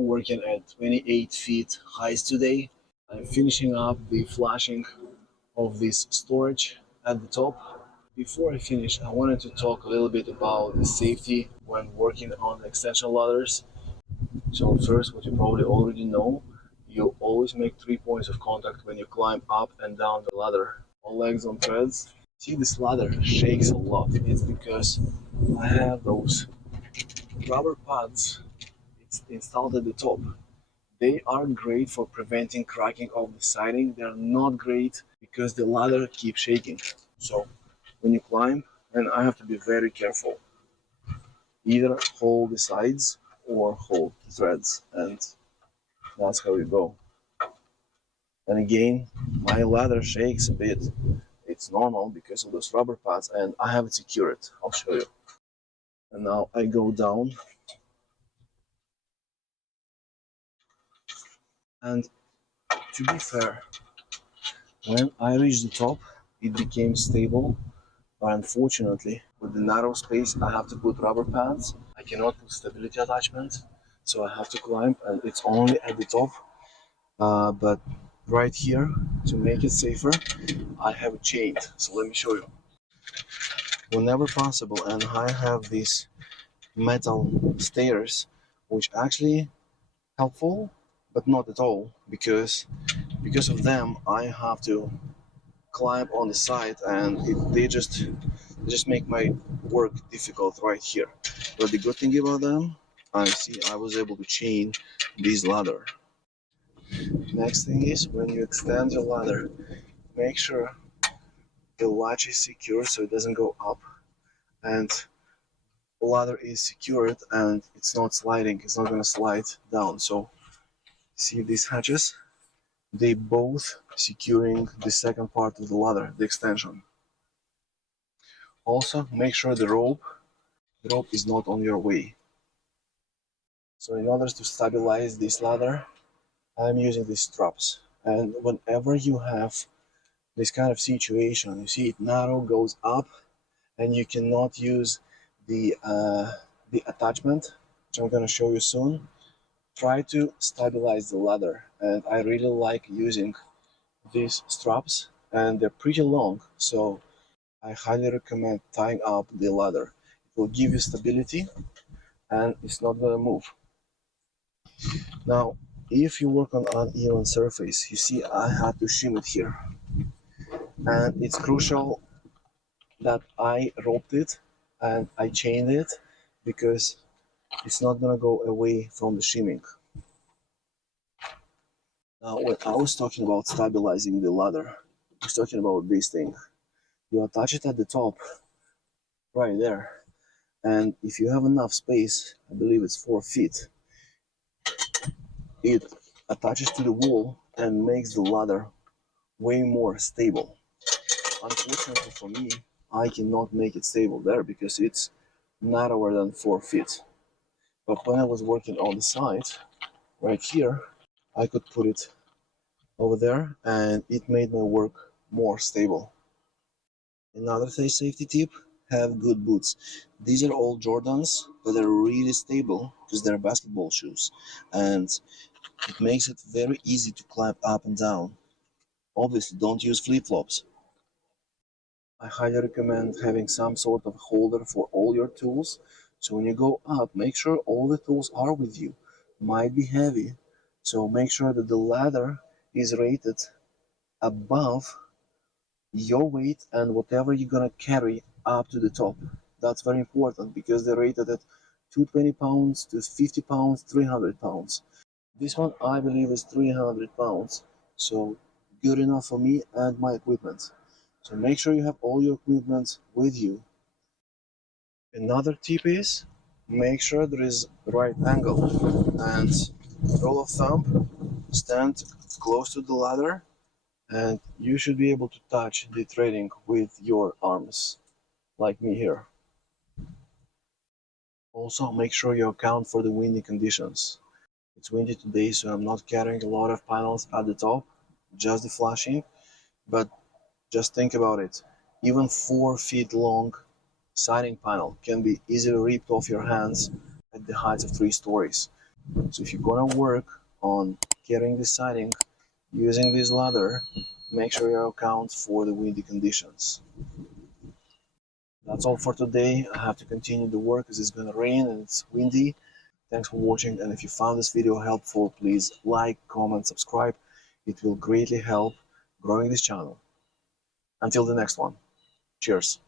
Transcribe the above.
I'm working at 28 feet height today. I'm finishing up the flashing of this storage at the top. Before I finish, I wanted to talk a little bit about the safety when working on the extension ladders. So first, what you probably already know, you always make 3 points of contact when you climb up and down the ladder. All legs on threads. See, this ladder shakes a lot. It's because I have those rubber pads installed at the top. They are great for preventing cracking of the siding. They're not great because the ladder keeps shaking. So when you climb, and I have to be very careful, either hold the sides or hold the threads, and that's how you go. And again, my ladder shakes a bit. It's normal because of those rubber pads, and I have it secured. I'll show you. And now I go down, and to be fair, when I reached the top, it became stable. But unfortunately, with the narrow space, I have to put rubber pads. I cannot put stability attachment, so I have to climb, and it's only at the top. But right here, to make it safer, I have it chained. So let me show you. Whenever possible, and I have these metal stairs, which actually helpful, but not at all, because of them, I have to climb on the side, and they just make my work difficult right here. But the good thing about them, I was able to chain this ladder. Next thing is when you extend your ladder, make sure the latch is secure so it doesn't go up, and the ladder is secured and it's not sliding. It's not gonna slide down. So see these hatches? They both securing the second part of the ladder, the extension. Also, make sure the rope is not on your way. So in order to stabilize this ladder, I'm using these straps. And whenever you have this kind of situation, you see it narrow, goes up, and you cannot use the attachment, which I'm gonna show you soon. Try to stabilize the ladder. And I really like using these straps, and they're pretty long, so I highly recommend tying up the ladder. It will give you stability and it's not gonna move. Now, if you work on uneven surface, you see I had to shim it here. And it's crucial that I roped it and I chained it because it's not gonna go away from the shimming. Now, when I was talking about stabilizing the ladder, I was talking about this thing. You attach it at the top, right there. And if you have enough space, I believe it's 4 feet, it attaches to the wall and makes the ladder way more stable. Unfortunately for me, I cannot make it stable there because it's narrower than 4 feet. But when I was working on the side, right here, I could put it over there and it made my work more stable. Another safety tip, have good boots. These are all Jordans, but they're really stable because they're basketball shoes. And it makes it very easy to climb up and down. Obviously, don't use flip-flops. I highly recommend having some sort of holder for all your tools. So when you go up, make sure all the tools are with you. Might be heavy, so make sure that the ladder is rated above your weight and whatever you're gonna carry up to the top. That's very important because they're rated at 220 pounds to 50 pounds, 300 pounds. This one I believe is 300 pounds, so good enough for me and my equipment. So make sure you have all your equipment with you. Another tip is make sure there is the right angle, and rule of thumb, stand close to the ladder and you should be able to touch the threading with your arms, like me here. Also, make sure you account for the windy conditions. It's windy today, so I'm not carrying a lot of panels at the top, just the flashing, but just think about it. Even 4 feet long siding panel can be easily ripped off your hands at the heights of 3 stories. So if you're gonna work on getting the siding using this ladder, make sure you account for the windy conditions. That's all for today. I have to continue the work because it's gonna rain and it's windy. Thanks for watching, and if you found this video helpful, please like, comment, subscribe. It will greatly help growing this channel. Until the next one, cheers.